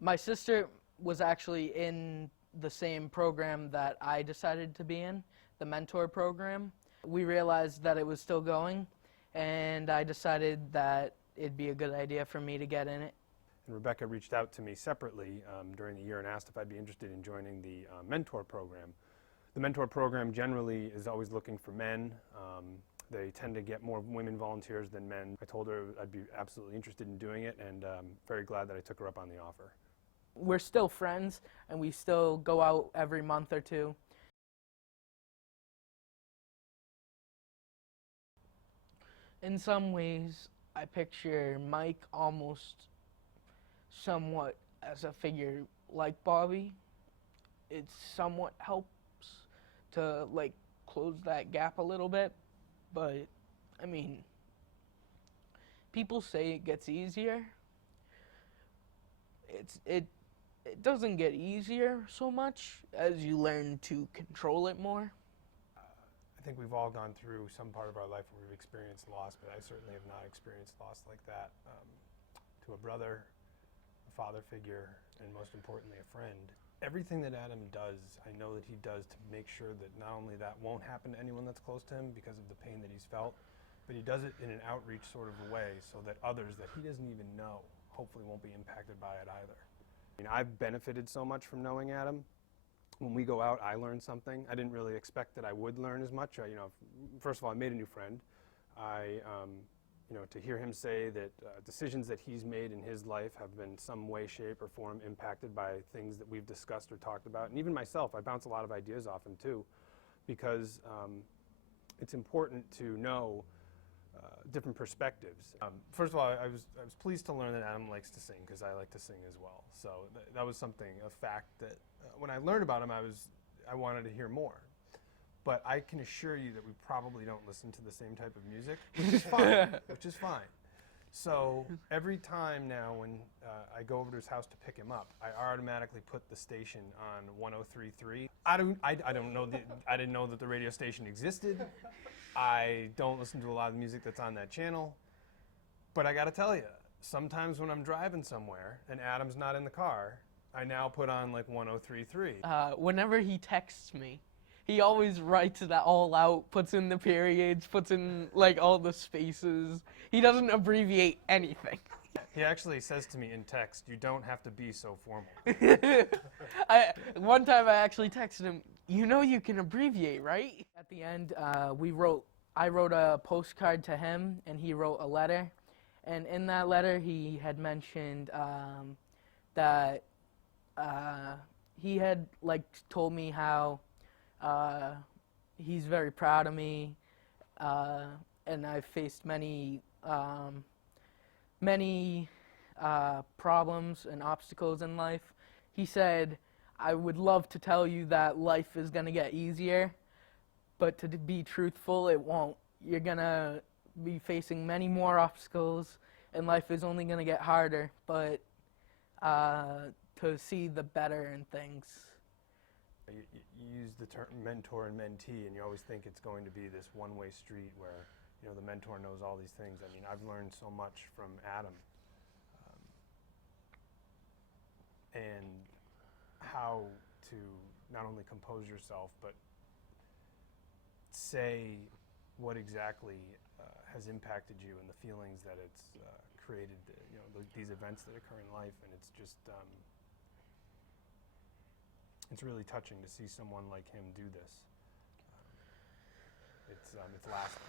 My sister was actually in the same program that I decided to be in, the mentor program. We realized that it was still going, and I decided that it'd be a good idea for me to get in it. And Rebecca reached out to me separately during the year and asked if I'd be interested in joining the mentor program. The mentor program generally is always looking for men. They tend to get more women volunteers than men. I told her I'd be absolutely interested in doing it, and very glad that I took her up on the offer. We're still friends, and we still go out every month or two. In some ways, I picture Mike almost somewhat as a figure like Bobby. It somewhat helps to like close that gap a little bit, but I mean, people say it gets easier. It doesn't get easier so much as you learn to control it more. I think we've all gone through some part of our life where we've experienced loss, but I certainly have not experienced loss like that. To a brother, a father figure, and most importantly, a friend. Everything that Adam does, I know that he does to make sure that not only that won't happen to anyone that's close to him because of the pain that he's felt, but he does it in an outreach sort of a way so that others that he doesn't even know hopefully won't be impacted by it either. I mean, I've benefited so much from knowing Adam. When we go out, I learn something. I didn't really expect that I would learn as much. First of all, I made a new friend. To hear him say that decisions that he's made in his life have been some way, shape, or form impacted by things that we've discussed or talked about. And even myself, I bounce a lot of ideas off him too, because it's important to know different perspectives. First of all, I was pleased to learn that Adam likes to sing, because I like to sing as well. So that was something, a fact that when I learned about him, I wanted to hear more. But I can assure you that we probably don't listen to the same type of music, which is fine. Which is fine. So every time now when I go over to his house to pick him up, I automatically put the station on 103.3. I didn't know that the radio station existed. I don't listen to a lot of the music that's on that channel. But I got to tell you, sometimes when I'm driving somewhere and Adam's not in the car, I now put on like 103.3. Whenever he texts me, he always writes that all out, puts in the periods, puts in like all the spaces. He doesn't abbreviate anything. He actually says to me in text, "You don't have to be so formal." One time I actually texted him, "You know you can abbreviate, right?" At the end, I wrote a postcard to him, and he wrote a letter. And in that letter, he had mentioned that he had like told me how he's very proud of me, and I've faced many problems and obstacles in life. He said, "I would love to tell you that life is going to get easier, but to be truthful, it won't. You're going to be facing many more obstacles, and life is only going to get harder, but to see the better in things." You use the term mentor and mentee, and you always think it's going to be this one-way street where the mentor knows all these things. I mean, I've learned so much from Adam, and how to not only compose yourself, but say what exactly has impacted you and the feelings that it's created, these events that occur in life, and it's just, it's really touching to see someone like him do this. It's lasting.